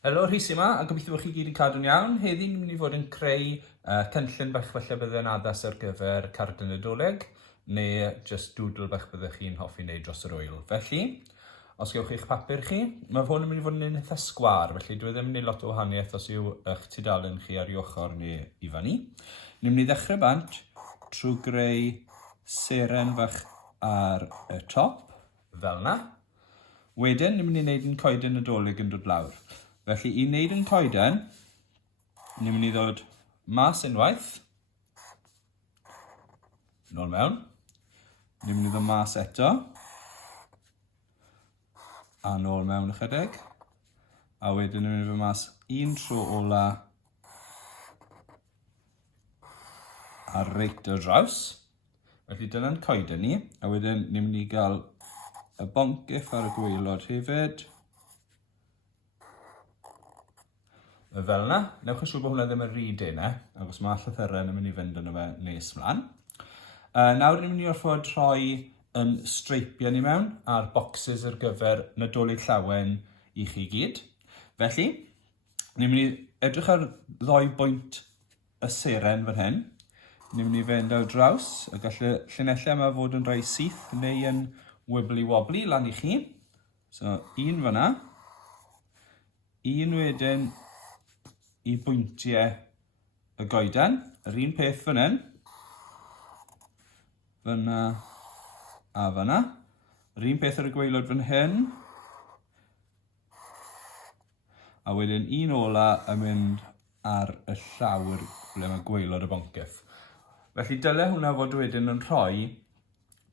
Helo, Rhys yma, a gobeithio bod chi gyd yn cadw'n iawn. Heddi ni'n mynd i fod yn creu cynllun bach falle byddai'n addas ar gyfer card y Nadolig, neu just dŵdl bach byddwch chi'n hoffi wneud dros yr wyl. Felly, os gewch chi'ch papur chi, mae hwn yn mynd i fod yn un eitha sgwar, felly dwi ddim yn gwneud lot o wahaniaeth os yw eich tudalen chi ar ei ochr neu i fan ni. Ni'n mynd i ddechrau bant trwy greu seren fach ar y top, fel yna. Wedyn, ni'n mynd i wneud yn coeden Nadolig yn dod lawr. Felly, i wneud yn coeden, ni'n mynd i ddod mas unwaith, nôl mewn, ni'n mynd i ddod mas eto, a nôl mewn ychydig, a wedyn ni'n mynd i ddod mas un tro ola ar reit o draws. Felly, dyna'n coeden ni, a wedyn ni'n mynd i gael y boncyff ar y gwaelod hefyd. Fel yna, newch yn siŵr bod hwnna ddim yn rhy dene, achos mae llythyren yn mynd i fynd yn y fe nes mlaen. Nawr ni'n mynd i orfod rhoi yn streipiau ni mewn ar bocsys ar gyfer Nadolig Llawen i chi gyd. Felly, ni'n mynd i edrych ar ddoi bwynt y seren fan hyn. Ni'n mynd i fynd ar draws, a gall y llinellau yma fod yn rhoi syth neu yn wibbly-wobbly lan i chi. So, un fan'na, un wedyn i bwyntiau y goeden, yr un peth fan hyn, fyna a fyna, yr un peth ar y gwaelod fan hyn, a wedyn un ola yn mynd ar y llawr ble mae gwaelod y boncyff. Felly dyle hwnna fod wedyn yn rhoi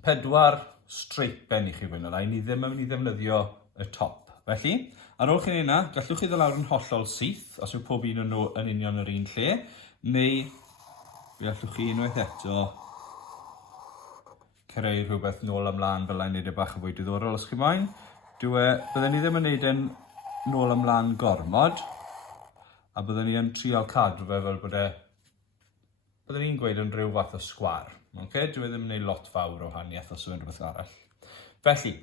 4 streipen i chi fwy'n ola, ni ddim yn mynd i ddefnyddio y top. Felly, ar ôl chi'n yna, gallwch chi ddod lawr yn hollol syth, os yw pob un yn nhw yn union yr un lle, neu gallwch chi unwaith eto creu rhywbeth nôl ymlaen fel ein wneud e bach yn fwy diddorol os chi moyn. Byddwn ni ddim yn wneud e'n nôl ymlaen gormod, a byddwn ni yn trial cadw fe fel bod e... byddwn ni'n gweud yn rhyw fath o sgwar. Okay? Dwi ddim yn gwneud lot fawr o wahaniaeth os yw'n rhywbeth arall. Felly,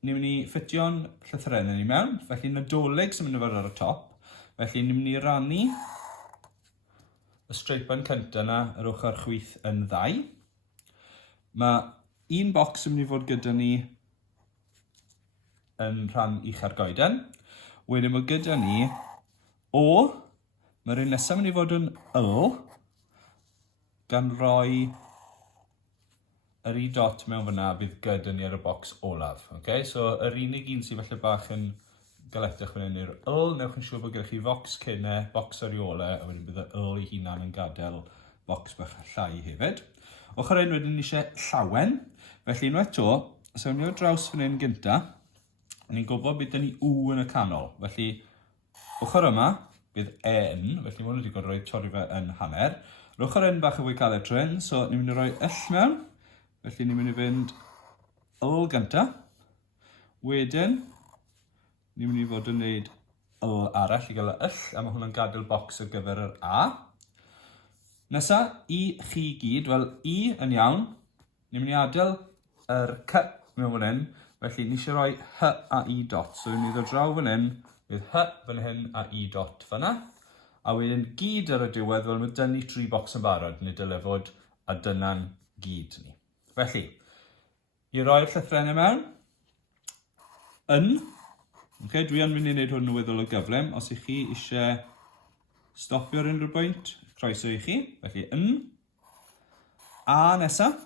ni'n mynd i ffitio'n llythrennau ni mewn. Felly, Nadolig sy'n mynd i fod ar y top. Felly, ni'n mynd i rannu y streipan cyntaf yna yr ochr chwith yn 2. Mae un bocs yn mynd i fod gyda ni yn rhan ucha'r goeden. Wedyn mae gyda ni O. Mae'r un nesaf mynd i fod yn L, gan roi yr i dot mewn fyna bydd gyda ni ar y bocs olaf. Okay? So, yr unig un sydd falle bach yn galetach fan hyn yw'r L. Newch yn siŵr bod gyda chi focs cynne, bocs oriolau, a wedyn bydd y L i hunan yn gadael bocs bach llai hefyd. Ochr hyn wedyn ni eisiau llawen. Felly unwaith to, sewn ni o draws fan hyn gynta, ni'n gwybod bydd ni W yn y canol. Felly, ochr yma bydd N, felly mwyn wedi gorfod rhoi torri fe yn hanner. Yr ochr hyn bach yn fwy caled trwy, so ni'n mynd i roi L mewn. Felly ni'n mynd i fynd L gynta. Wedyn, ni'n mynd i fod yn gwneud L arall i gael y L, a mae hwnna'n gadael bocs ar gyfer yr A. Nesa, i chi gyd, wel i yn iawn, ni'n mynd i adael yr C mewn fan hyn, felly ni eisiau rhoi H a I dot. So ni'n mynd i ddod draw fan hyn, bydd H fan hyn a I dot fyna. A wedyn gyd ar y diwedd, fel mae dyn ni 3 bocs yn barod, neu dyle fod a dyna'n gyd ni. Felly, i roi'r llythrennau mewn, okay, dwi yn mynd i wneud hwn yn weddol o gyflym. Os ych chi eisiau stopio ar unrhyw bwynt, croeso i chi. Felly, A nesaf.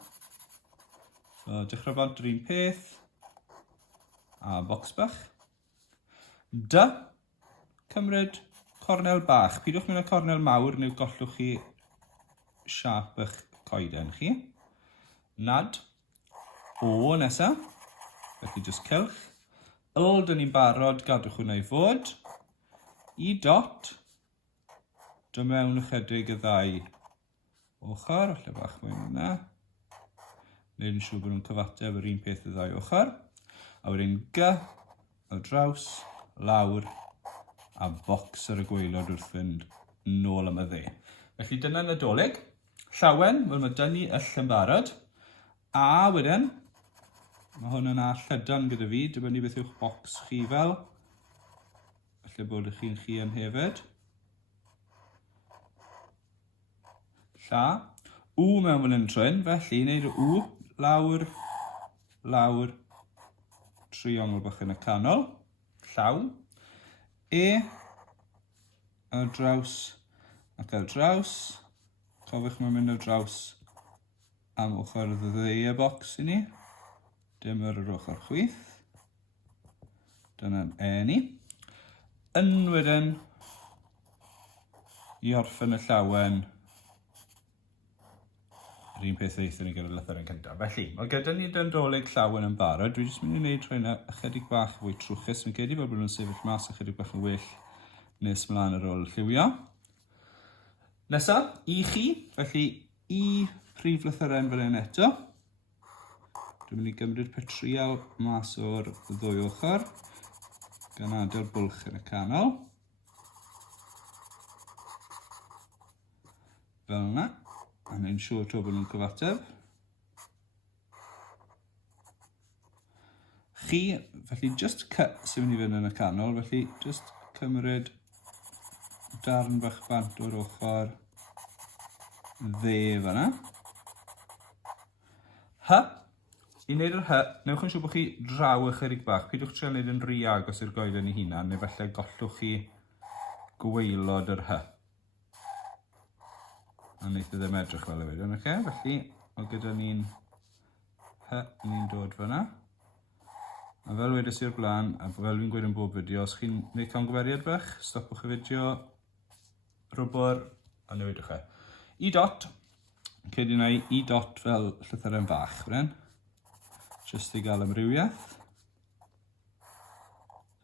So, dechrau bant yr un peth. A bocs bach. D. Cymryd cornel bach. Pidwch mynd â cornel mawr, neu gollwch chi siap eich coeden chi. Nad. O nesaf. Felly just cylch. L, dyn ni'n barod, gadwch hwnna i fod. I dot. Do mewn ychydig y 2 ochr, lle bach mewn yna. Neud yn siŵr bod nhw'n cyfateb yr un peth y 2 ochr. A wedyn G, ar draws, lawr, a bocs ar y gwaelod wrth fynd nôl am y dde. Felly dyna Nadolig. Llawen, wel mae dyn ni yll yn barod. A wedyn, mae hwn yn allydan gyda fi, dibynnu beth yw'ch bocs chi fel. Felly bod chi'n yn hefyd. Lla. W mewn fan hyn trwy'n, felly wneud y w lawr, lawr, triongl bach yn y canol. Llaw. E. Ar draws ac ar draws. Cofiwch mae'n mynd ar draws am ochr y ddeia bocs i ni. Dim ar yr ochr chwith. Dyna'n e ni. Yn wedyn i orffen y llawen yr un peth eithon ni gyda'r lythyren cyntaf. Felly, mae gyda ni Nadolig Llawen yn barod. Dwi jyst mynd i wneud rhywun ychydig bach fwy trwchus. Mae'n gedi fel bod nhw'n sefyll mas ychydig bach yn well nes mlaen ar ôl lliwio. Nesaf, i chi. Felly, i prif lythyren fel hyn eto. Dwi'n mynd i gymryd petriol mas o'r ddwy ochr. Gan adael bwlch yn y canol. Fel yna. A mae'n siŵr to bod nhw'n cyfateb. Chi, felly just cut sy'n mynd i fynd yn y canol. Felly just cymryd darn bach bant o'r ochr dde fan'na. Hy. I wneud yr hy, newch yn siŵr bod chi draw ychydig bach. Pidwch trio wneud yn rhy agos i'r goeden ei hunan, neu falle gollwch chi gwaelod yr hy. A wneud ddim edrych fel y wedyn, oce? Felly, mae gyda ni'n hy, ni'n dod fyna. A fel wedys i'r blaen, a fel fi'n gweud yn bob fideo, os chi'n gwneud camgymeriad bach, stopwch y fideo, rwbr, a newidwch e. I dot, cyd i wneud i dot fel llythyren fach, fren. Jyst i gael amrywiaeth.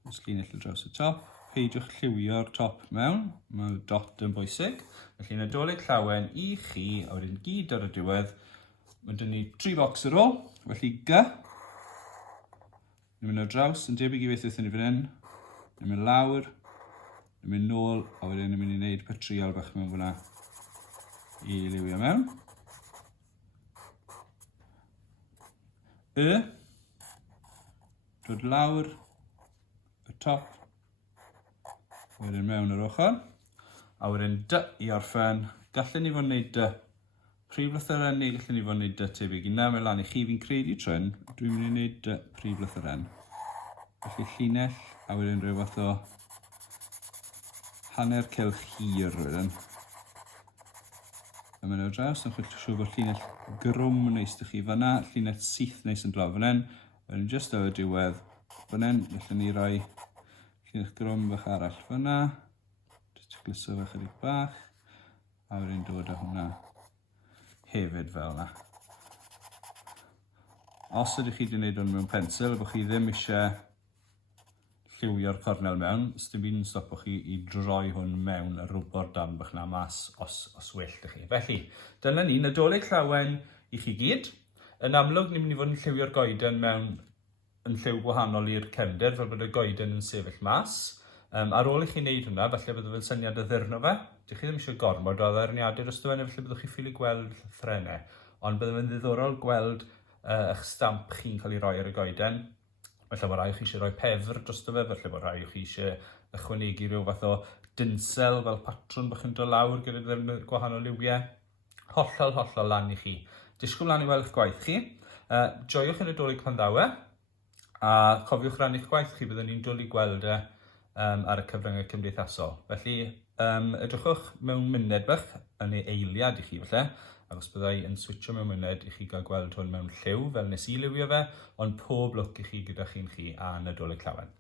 Just llinell ar draws y top. Peidiwch lliwio'r top mewn. Mae'r dot yn bwysig. Felly Nadolig Llawen i chi, a wedyn gyd ar y diwedd. Mae dyn ni 3 bocs ar ôl. Felly G. Ni'n mynd ar draws, yn debyg i beth wrthyn ni fan hyn. Ni'n mynd lawr. Ni'n mynd nôl, a wedyn ni'n mynd i wneud petriol bach mewn fyna i liwio mewn. Y. Dod lawr y top. Wedyn mewn yr ochr. A wedyn dy i orffen. Gallen ni fod yn gwneud dy. Prif lythyren ni gallen ni fod yn gwneud dy tebyg. I nawr lan i chi fi'n credu tryn. Dwi'n mynd i wneud dy prif lythyren. Felly llinell a wedyn rhyw fath o hanner cylch hir wedyn. A mynd o draws, yn chwilio siŵr bod llinell grwm neis ydych chi fyna, llinell syth neis yn draw fan hyn. Wedyn just o y diwedd, fan hyn, gallwn ni roi llinell grwm bach arall fyna. Just glyso fe chydig bach. A wedyn dod â hwnna hefyd fel yna. Os ydych chi wedi gwneud hwn mewn pensil, bod chi ddim eisiau lliwio'r cornel mewn, os dim byd yn stopo chi i droi hwn mewn y rwbor dan bach na mas os well ydych chi. Felly, dyna ni, Nadolig Llawen i chi gyd. Yn amlwg, ni'n mynd i fod yn lliwio'r goeden mewn yn lliw gwahanol i'r cefndir, fel bod y goeden yn sefyll mas. Ar ôl i chi wneud hwnna, falle byddai fe'n syniad y ddyrno fe. Dych chi ddim eisiau gormod o dderniadur ystwythau, falle byddwch chi ffili gweld llythrenau. Ond byddai fe'n ddiddorol gweld eich stamp chi'n cael ei roi ar y goeden. Falle bod rai chi eisiau rhoi pefr drosto fe, falle bod rai chi eisiau ychwanegu rhyw fath o dinsel fel patrwn bach yn dod lawr gyda ddefnydd gwahanol liwiau. Hollol lan i chi. Disgwyl lan i weld eich gwaith chi. Joiwch yn y Nadolig Llawen a cofiwch ran eich gwaith chi byddwn ni'n dod i gweld ar y cyfryngau cymdeithasol. Felly, edrychwch mewn muned bach yn ei eiliad i chi falle. Ac os byddai yn switcho mewn muned i chi gael gweld hwn mewn lliw fel nes i liwio fe, ond pob lwc i chi gyda chi'n chi a Nadolig Llawen.